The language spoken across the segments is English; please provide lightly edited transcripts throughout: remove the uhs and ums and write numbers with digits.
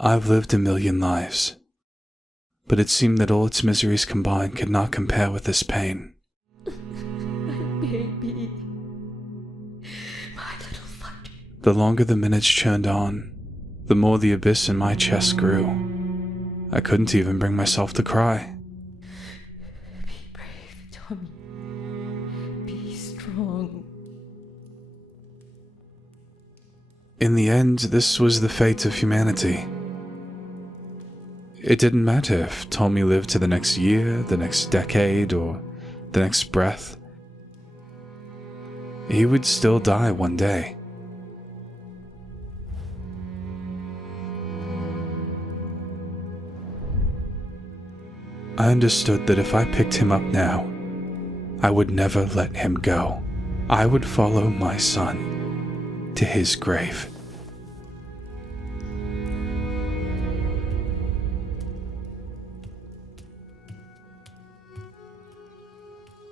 I've lived a million lives, but it seemed that all its miseries combined could not compare with this pain. My baby. My little fucker. The longer the minutes churned on, the more the abyss in my chest grew. I couldn't even bring myself to cry. Be brave, Tommy. Be strong. In the end, this was the fate of humanity. It didn't matter if Tommy lived to the next year, the next decade, or the next breath. He would still die one day. I understood that if I picked him up now, I would never let him go. I would follow my son to his grave.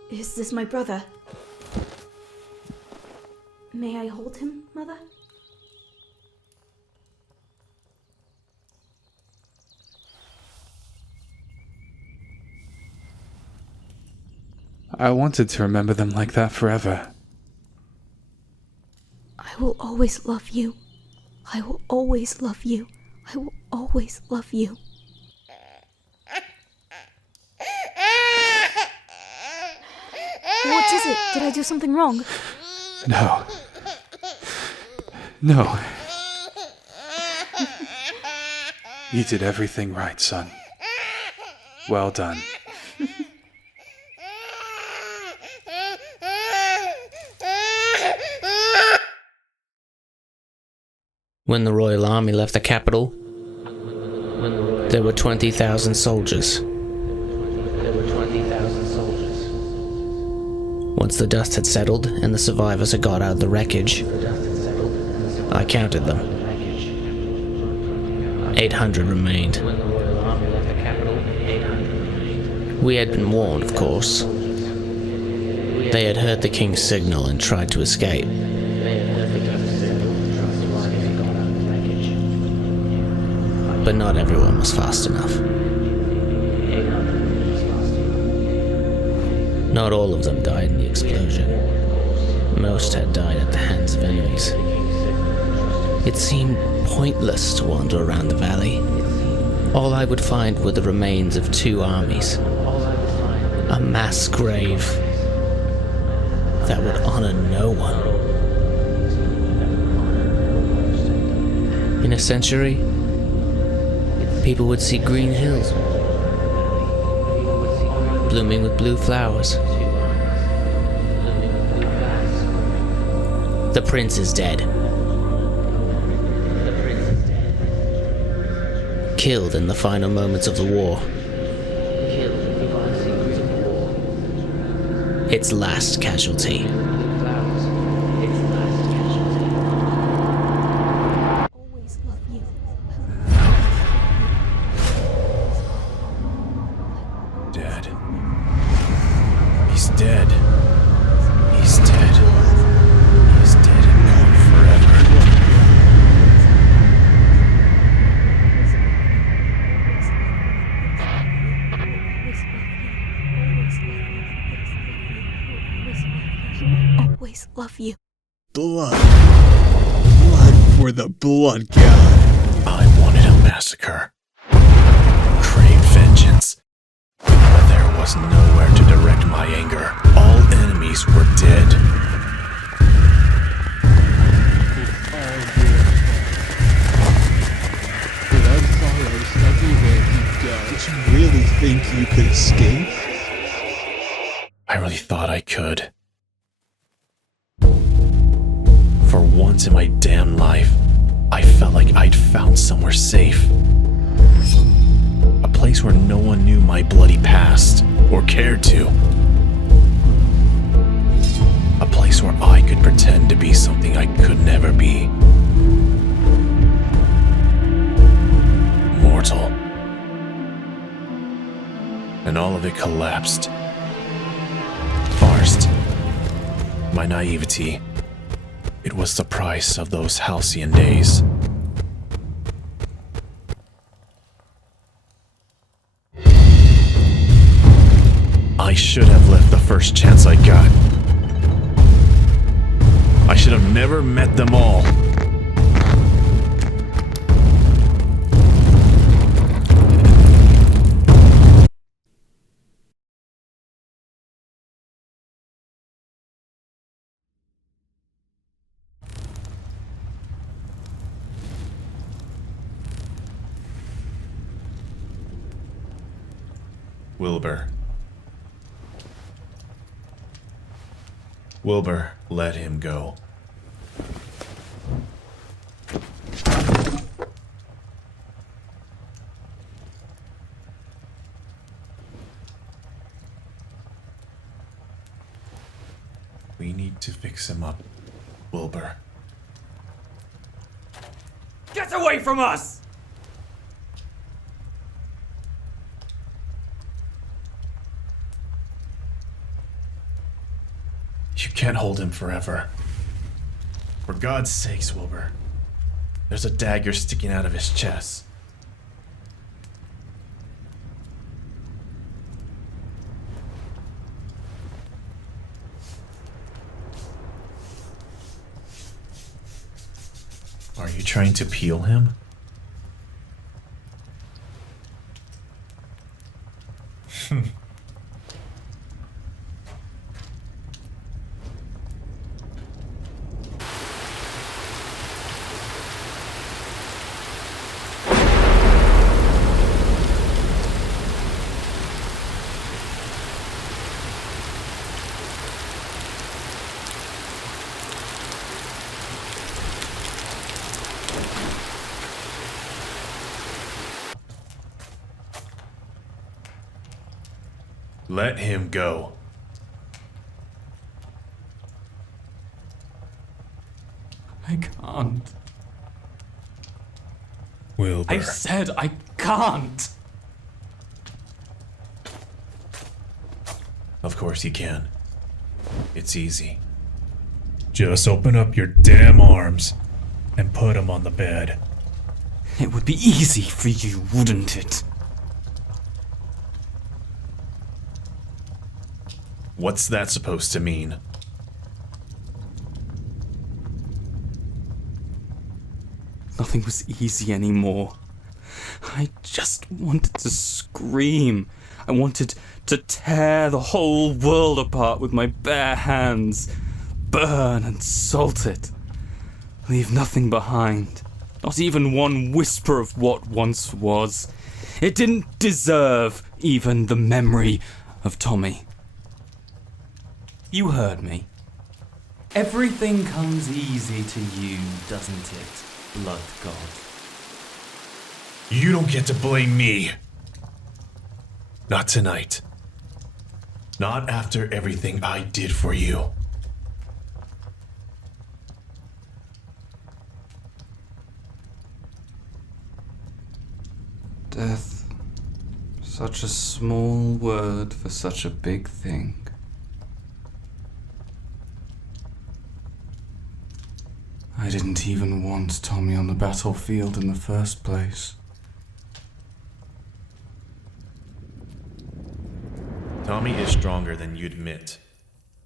Is this my brother? May I hold him, Mother? I wanted to remember them like that forever. I will always love you. I will always love you. I will always love you. What is it? Did I do something wrong? No. No. You did everything right, son. Well done. When the Royal Army left the capital, there were 20,000 soldiers. Once the dust had settled and the survivors had got out of the wreckage, I counted them. 800 remained. We had been warned, of course. They had heard the king's signal and tried to escape. But not everyone was fast enough. Not all of them died in the explosion. Most had died at the hands of enemies. It seemed pointless to wander around the valley. All I would find were the remains of 2 armies. A mass grave that would honor no one. In a century, people would see green hills, blooming with blue flowers. The prince is dead. Killed in the final moments of the war. Its last casualty. Always love you. Dead. He's dead. He's dead. He's dead and gone forever. Always love you. Blood. Blood for the blood god. I wanted a massacre. Crave vengeance. But there was nowhere to direct my anger. All enemies were dead. Did you really think you could escape? I really thought I could. For once in my damn life, I felt like I'd found somewhere safe. A place where no one knew my bloody past, or cared to. A place where I could pretend to be something I could never be. Mortal. And all of it collapsed. First, my naivety. It was the price of those halcyon days. should have left the first chance I got. I should have never met them all. Wilbur, let him go. We need to fix him up, Wilbur. Get away from us! You can't hold him forever. For God's sakes, Wilbur. There's a dagger sticking out of his chest. Are you trying to peel him? Let him go. I can't. Wilbur. I said I can't. Of course you can. It's easy. Just open up your damn arms and put him on the bed. It would be easy for you, wouldn't it? What's that supposed to mean? Nothing was easy anymore. I just wanted to scream. I wanted to tear the whole world apart with my bare hands. Burn and salt it. Leave nothing behind. Not even one whisper of what once was. It didn't deserve even the memory of Tommy. You heard me. Everything comes easy to you, doesn't it, Blood God? You don't get to blame me. Not tonight. Not after everything I did for you. Death. Such a small word for such a big thing. I didn't even want Tommy on the battlefield in the first place. Tommy is stronger than you admit,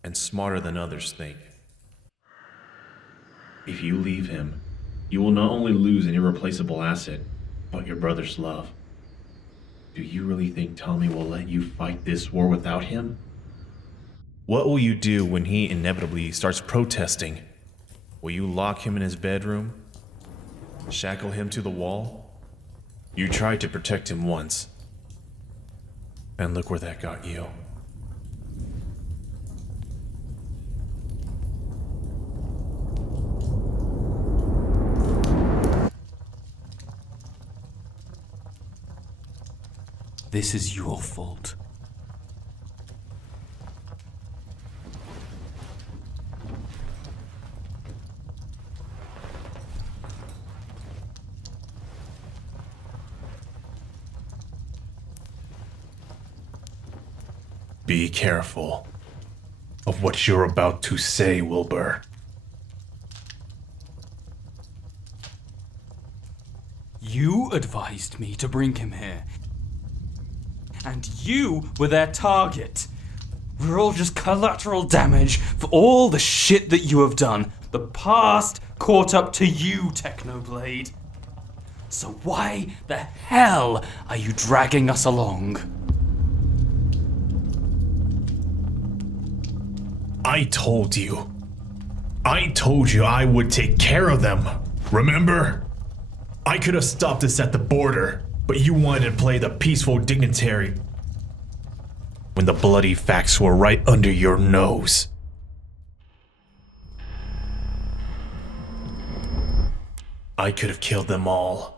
and smarter than others think. If you leave him, you will not only lose an irreplaceable asset, but your brother's love. Do you really think Tommy will let you fight this war without him? What will you do when he inevitably starts protesting? Will you lock him in his bedroom? Shackle him to the wall? You tried to protect him once. And look where that got you. This is your fault. Be careful of what you're about to say, Wilbur. You advised me to bring him here. And you were their target. We're all just collateral damage for all the shit that you have done. The past caught up to you, Technoblade. So why the hell are you dragging us along? I told you I would take care of them. Remember? I could have stopped this at the border, but you wanted to play the peaceful dignitary when the bloody facts were right under your nose. I could have killed them all.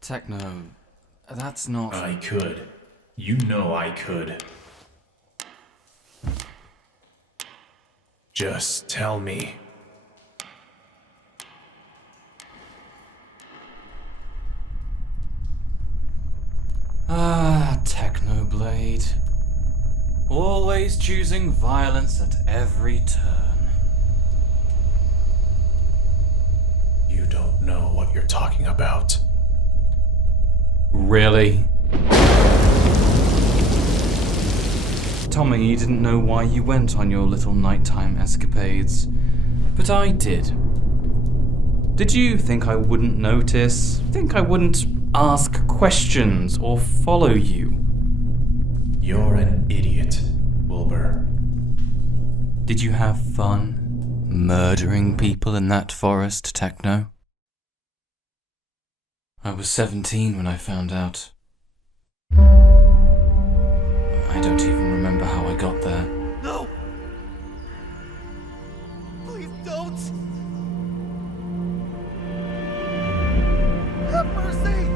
Techno, that's not... I could. You know I could. Just tell me. Technoblade. Always choosing violence at every turn. You don't know what you're talking about. Really? Tommy, you didn't know why you went on your little nighttime escapades, but I did. Did you think I wouldn't notice? Think I wouldn't ask questions or follow you? You're an idiot, Wilbur. Did you have fun murdering people in that forest, Techno? I was 17 when I found out. I don't even remember how I got there. No! Please don't! Have mercy!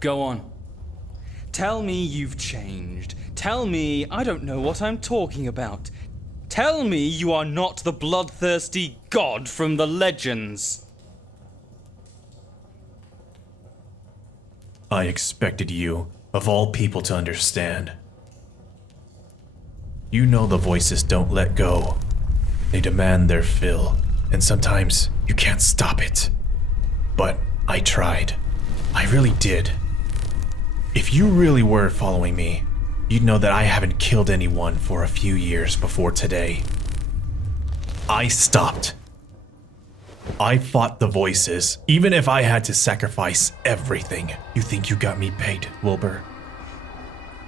Go on. Tell me you've changed. Tell me I don't know what I'm talking about. Tell me you are not the bloodthirsty god from the legends. I expected you, of all people, to understand. You know the voices don't let go. They demand their fill, and sometimes you can't stop it. But I tried. I really did. If you really were following me, you'd know that I haven't killed anyone for a few years before today. I stopped. I fought the voices, even if I had to sacrifice everything. You think you got me paid, Wilbur?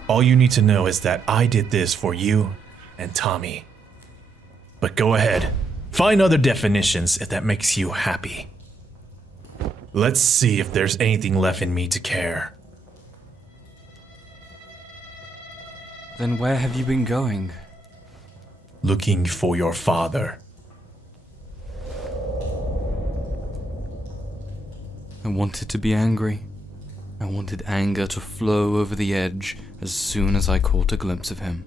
All you need to know is that I did this for you and Tommy. But go ahead, find other definitions if that makes you happy. Let's see if there's anything left in me to care. Then where have you been going? Looking for your father. I wanted to be angry. I wanted anger to flow over the edge as soon as I caught a glimpse of him.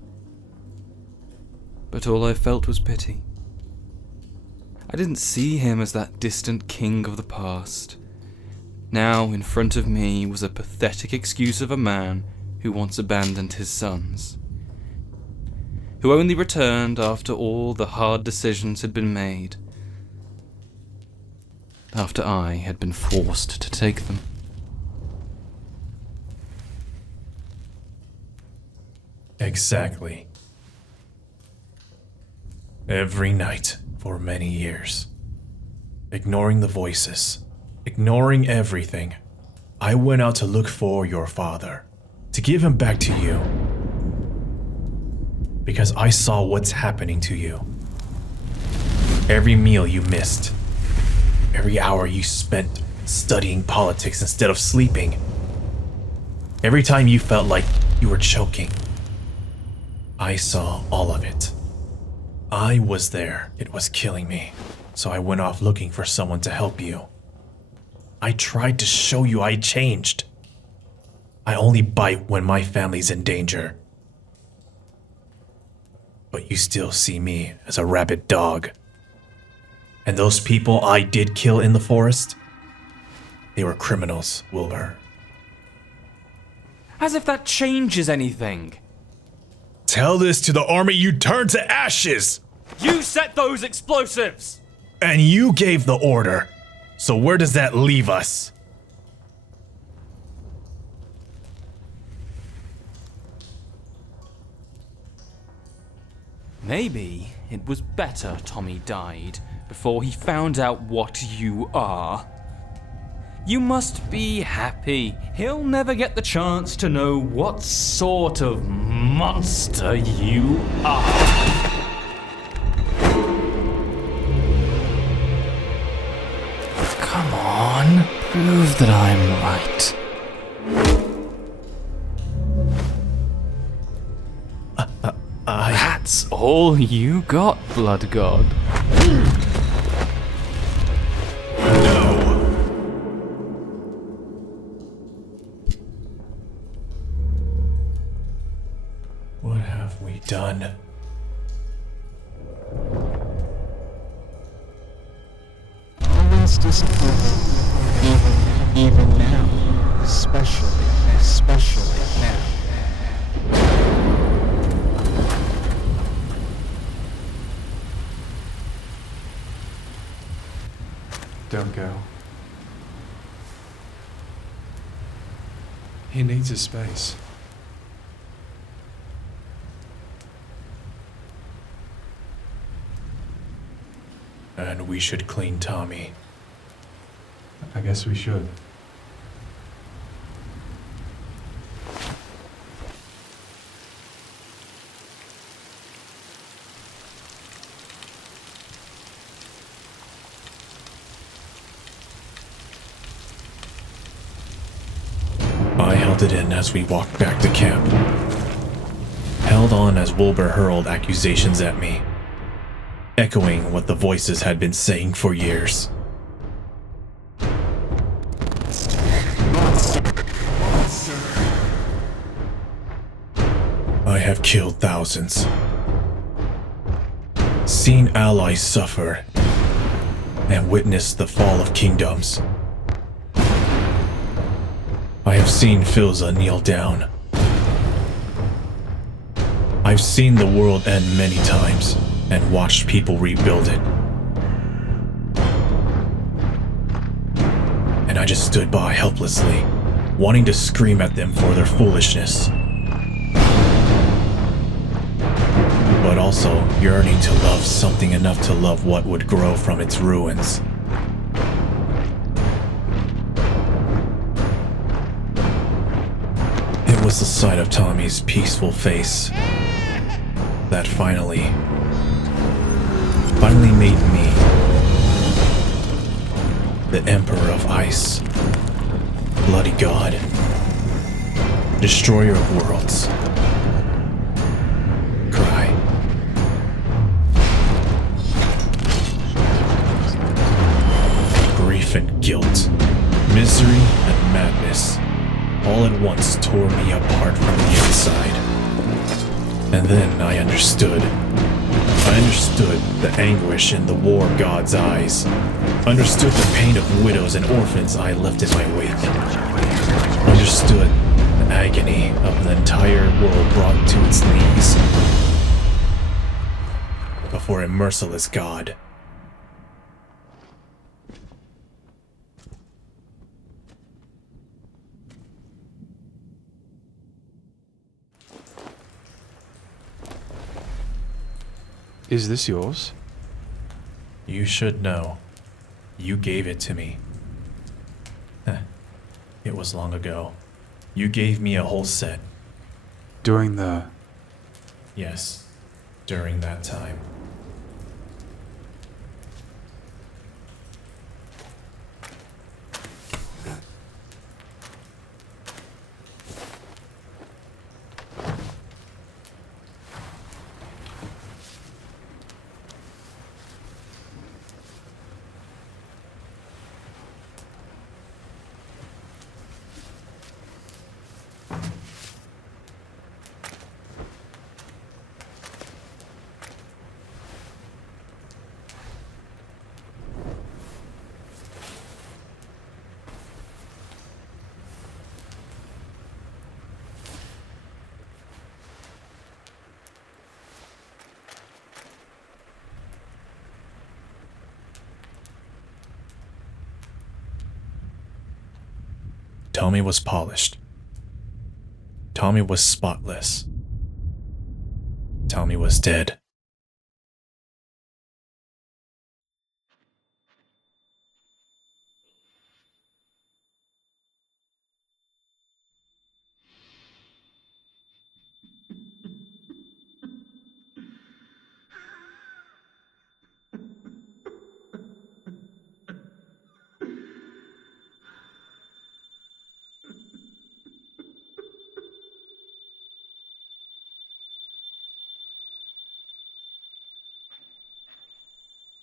But all I felt was pity. I didn't see him as that distant king of the past. Now, in front of me was a pathetic excuse of a man who once abandoned his sons, who only returned after all the hard decisions had been made, after I had been forced to take them. Exactly. Every night for many years. Ignoring the voices, ignoring everything, I went out to look for your father, to give him back to you. Because I saw what's happening to you. Every meal you missed, every hour you spent studying politics instead of sleeping, every time you felt like you were choking, I saw all of it. I was there. It was killing me. So I went off looking for someone to help you. I tried to show you I changed. I only bite when my family's in danger. But you still see me as a rabid dog. And those people I did kill in the forest, they were criminals, Wilbur. As if that changes anything. Tell this to the army you turned to ashes! You set those explosives! And you gave the order. So where does that leave us? Maybe it was better Tommy died before he found out what you are. You must be happy. He'll never get the chance to know what sort of monster you are. Come on, prove that I'm right. That's all you got, Blood God. What have we done? Always disapproval, even now, especially now. Don't go. He needs his space. And we should clean Tommy. I guess we should. I held it in as we walked back to camp. Held on as Wilbur hurled accusations at me, echoing what the voices had been saying for years. I have killed thousands, seen allies suffer, and witnessed the fall of kingdoms. I have seen Philza kneel down. I've seen the world end many times and watched people rebuild it. And I just stood by helplessly, wanting to scream at them for their foolishness. But also yearning to love something enough to love what would grow from its ruins. It was the sight of Tommy's peaceful face that finally made me the Emperor of Ice, Bloody God, Destroyer of Worlds. Cry. Grief and guilt, misery and madness all at once tore me apart from the inside. And then I understood. I understood the anguish in the war god's eyes. Understood the pain of widows and orphans I left in my wake. Understood the agony of the entire world brought to its knees before a merciless god. Is this yours? You should know. You gave it to me. It was long ago. You gave me a whole set. During the... Yes, during that time. Tommy was polished. Tommy was spotless. Tommy was dead.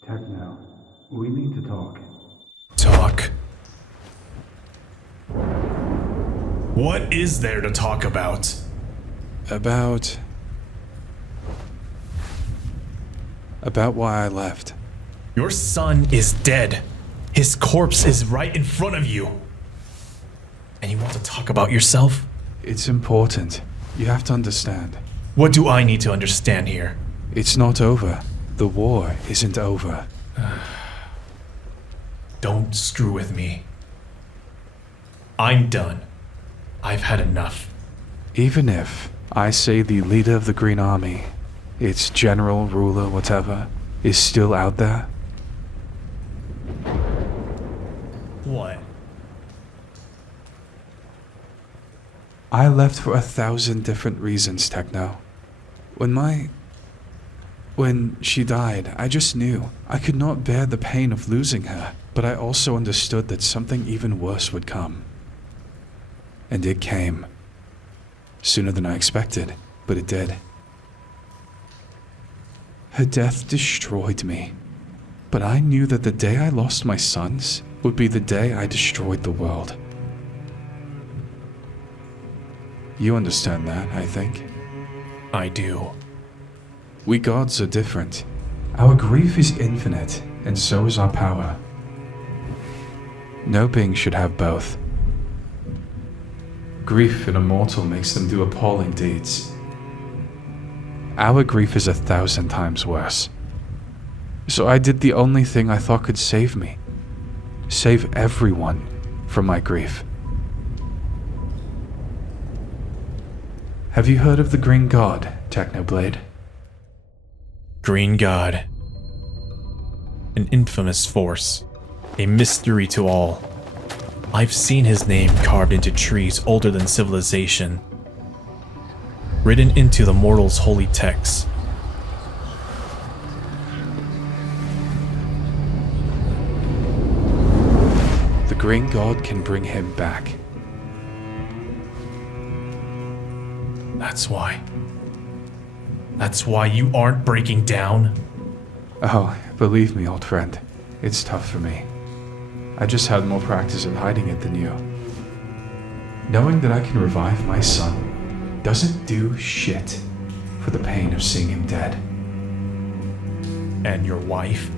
Techno, we need to talk. Talk? What is there to talk about? About why I left. Your son is dead. His corpse is right in front of you. And you want to talk about yourself? It's important. You have to understand. What do I need to understand here? It's not over. The war isn't over. Don't screw with me. I'm done. I've had enough. Even if I say the leader of the Green Army, its general, ruler, whatever, is still out there, What? I left for 1,000 different reasons, Techno. When she died, I just knew I could not bear the pain of losing her, but I also understood that something even worse would come. And it came. Sooner than I expected, but it did. Her death destroyed me, but I knew that the day I lost my sons would be the day I destroyed the world. You understand that, I think. I do. We gods are different. Our grief is infinite, and so is our power. No being should have both. Grief in a mortal makes them do appalling deeds. Our grief is 1,000 times worse. So I did the only thing I thought could save me. Save everyone from my grief. Have you heard of the Green God, Technoblade? Green God. An infamous force. A mystery to all. I've seen his name carved into trees older than civilization. Written into the mortal's holy texts. The Green God can bring him back. That's why. That's why you aren't breaking down. Oh, believe me, old friend, it's tough for me. I just had more practice at hiding it than you. Knowing that I can revive my son doesn't do shit for the pain of seeing him dead. And your wife?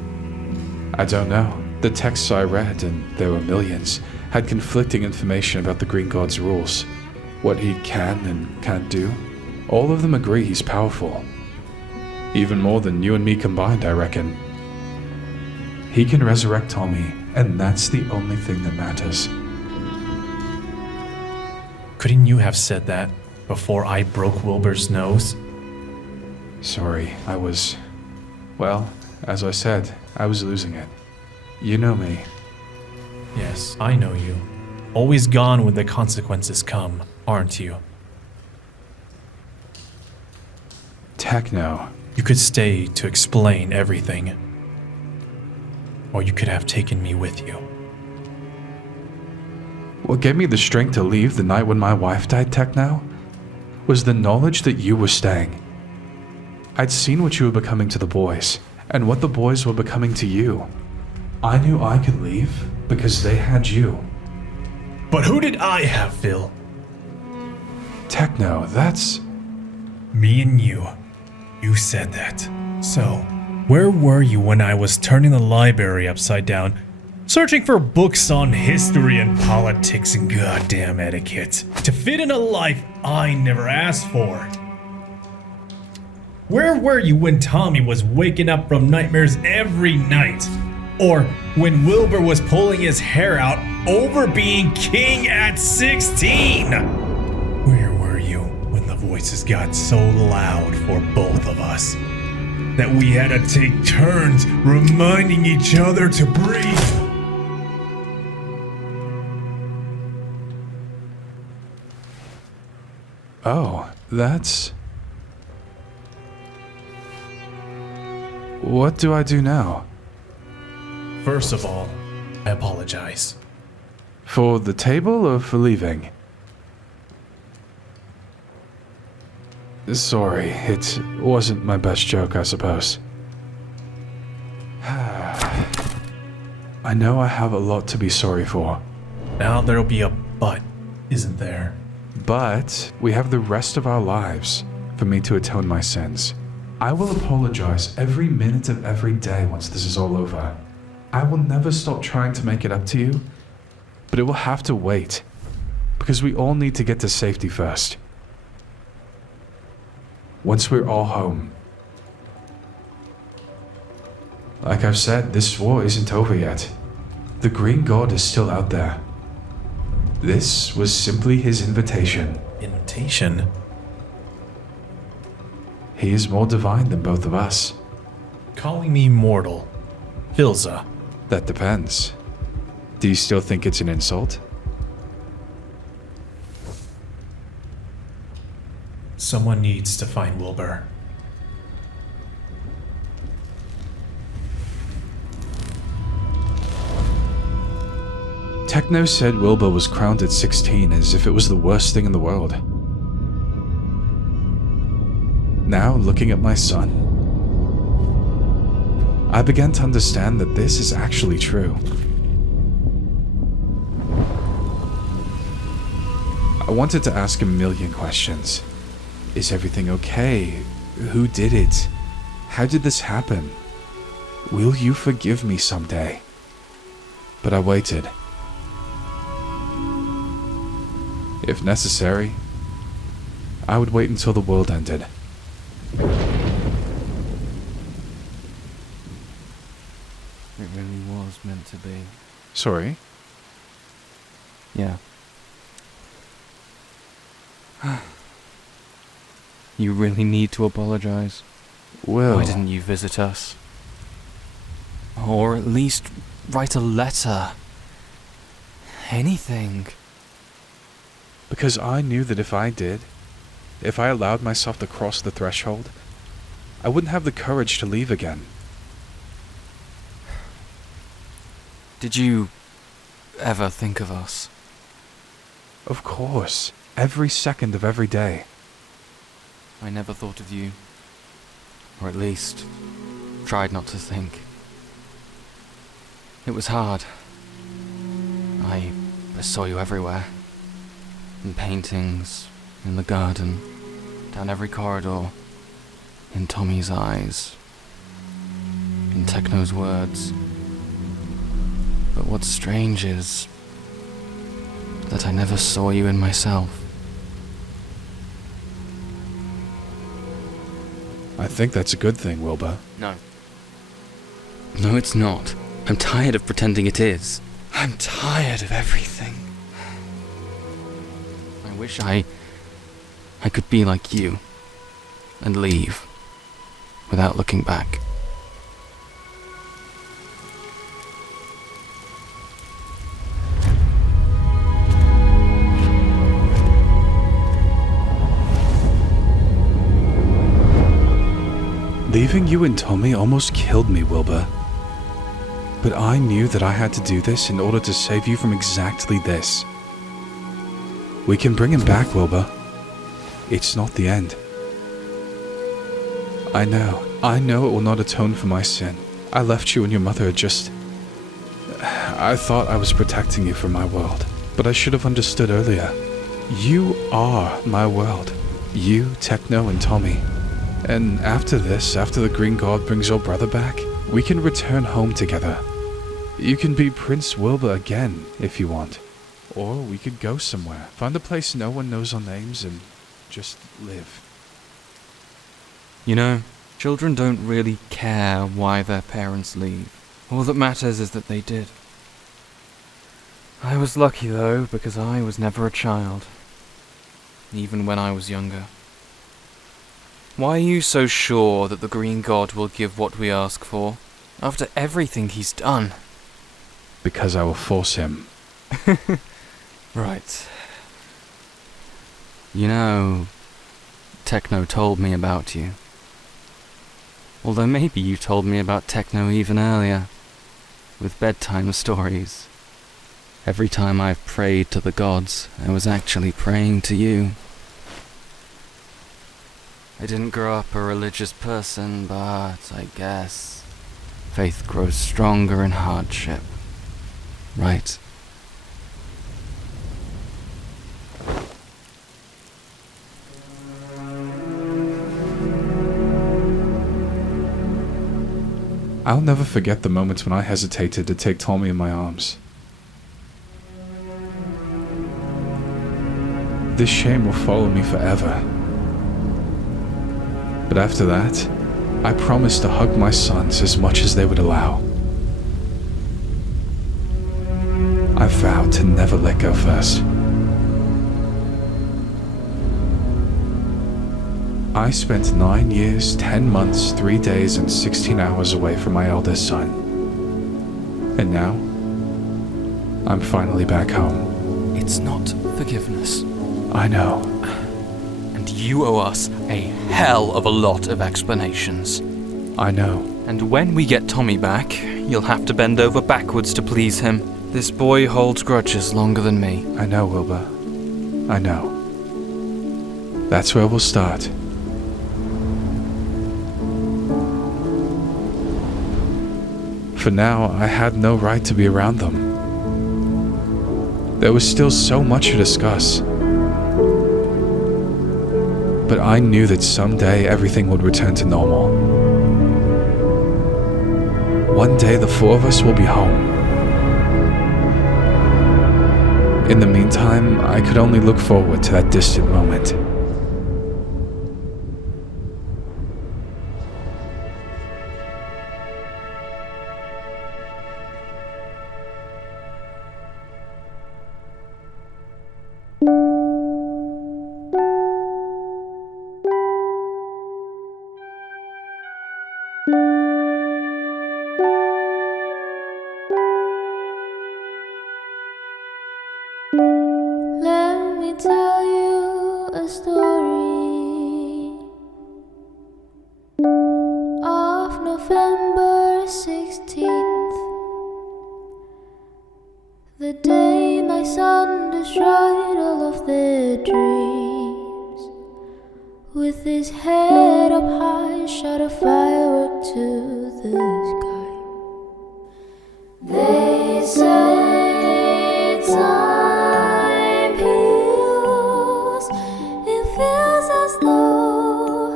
I don't know. The texts I read, and there were millions, had conflicting information about the Green God's rules. What he can and can't do. All of them agree he's powerful. Even more than you and me combined, I reckon. He can resurrect Tommy, and that's the only thing that matters. Couldn't you have said that before I broke Wilbur's nose? Sorry, well, as I said, I was losing it. You know me. Yes, I know you. Always gone when the consequences come, aren't you? Techno. You could stay to explain everything. Or you could have taken me with you. What gave me the strength to leave the night when my wife died, Techno, was the knowledge that you were staying. I'd seen what you were becoming to the boys, and what the boys were becoming to you. I knew I could leave because they had you. But who did I have, Phil? Techno, that's... Me and you. You said that. So, where were you when I was turning the library upside down, searching for books on history and politics and goddamn etiquette to fit in a life I never asked for? Where were you when Tommy was waking up from nightmares every night, Or when Wilbur was pulling his hair out over being king at 16. Where were you when the voices got so loud for both of us that we had to take turns reminding each other to breathe? Oh, that's... What do I do now? First of all, I apologize. For the table or for leaving? Sorry, it wasn't my best joke, I suppose. I know I have a lot to be sorry for. Now there'll be a but, isn't there? But we have the rest of our lives for me to atone my sins. I will apologize every minute of every day once this is all over. I will never stop trying to make it up to you, but it will have to wait, because we all need to get to safety first. Once we're all home. Like I've said, this war isn't over yet. The Green God is still out there. This was simply his invitation. Invitation? He is more divine than both of us. Calling me mortal. Filza. That depends. Do you still think it's an insult? Someone needs to find Wilbur. Techno said Wilbur was crowned at 16 as if it was the worst thing in the world. Now, looking at my son, I began to understand that this is actually true. I wanted to ask a million questions. Is everything okay? Who did it? How did this happen? Will you forgive me someday? But I waited. If necessary, I would wait until the world ended. It really was meant to be. Sorry? Yeah. You really need to apologize. Will. Why didn't you visit us? Or at least write a letter. Anything. Because I knew that if I did, if I allowed myself to cross the threshold, I wouldn't have the courage to leave again. Did you ever think of us? Of course. Every second of every day. I never thought of you. Or at least, tried not to think. It was hard. I saw you everywhere. In paintings, in the garden, down every corridor, in Tommy's eyes, in Techno's words. But what's strange is that I never saw you in myself. I think that's a good thing, Wilbur. No. No, it's not. I'm tired of pretending it is. I'm tired of everything. I wish I could be like you and leave without looking back. Leaving you and Tommy almost killed me, Wilbur. But I knew that I had to do this in order to save you from exactly this. We can bring him back, Wilbur. It's not the end. I know it will not atone for my sin. I left you and your mother just... I thought I was protecting you from my world, but I should have understood earlier. You are my world. You, Techno, and Tommy. And after this, after the Green God brings your brother back, we can return home together. You can be Prince Wilbur again, if you want. Or we could go somewhere, find a place no one knows our names, and just live. You know, children don't really care why their parents leave. All that matters is that they did. I was lucky, though, because I was never a child. Even when I was younger. Why are you so sure that the Green God will give what we ask for, after everything he's done? Because I will force him. Right. You know, Techno told me about you. Although maybe you told me about Techno even earlier, with bedtime stories. Every time I've prayed to the gods, I was actually praying to you. I didn't grow up a religious person, but I guess faith grows stronger in hardship, right? I'll never forget the moments when I hesitated to take Tommy in my arms. This shame will follow me forever. But after that, I promised to hug my sons as much as they would allow. I vowed to never let go first. I spent 9 years, 10 months, 3 days, and 16 hours away from my eldest son. And now, I'm finally back home. It's not forgiveness. I know. And you owe us a hell of a lot of explanations. I know. And when we get Tommy back, you'll have to bend over backwards to please him. This boy holds grudges longer than me. I know, Wilbur. I know. That's where we'll start. For now, I had no right to be around them. There was still so much to discuss. But I knew that someday everything would return to normal. One day the four of us will be home. In the meantime, I could only look forward to that distant moment. Let me tell you a story of November 16th, the day my son destroyed all of their dreams. With his head up high, shot a firework to the sky. They say time heals. It feels as though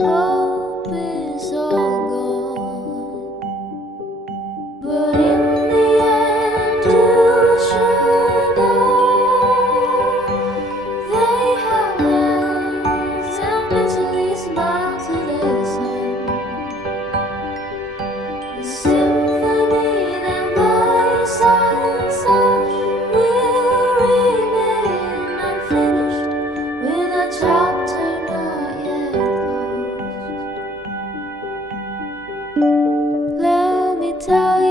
hope is all gone. But in the end, you should know they held hands and mentally smiled to their son. The symphony that my son sang will remain unfinished, with a chapter not yet closed. Let me tell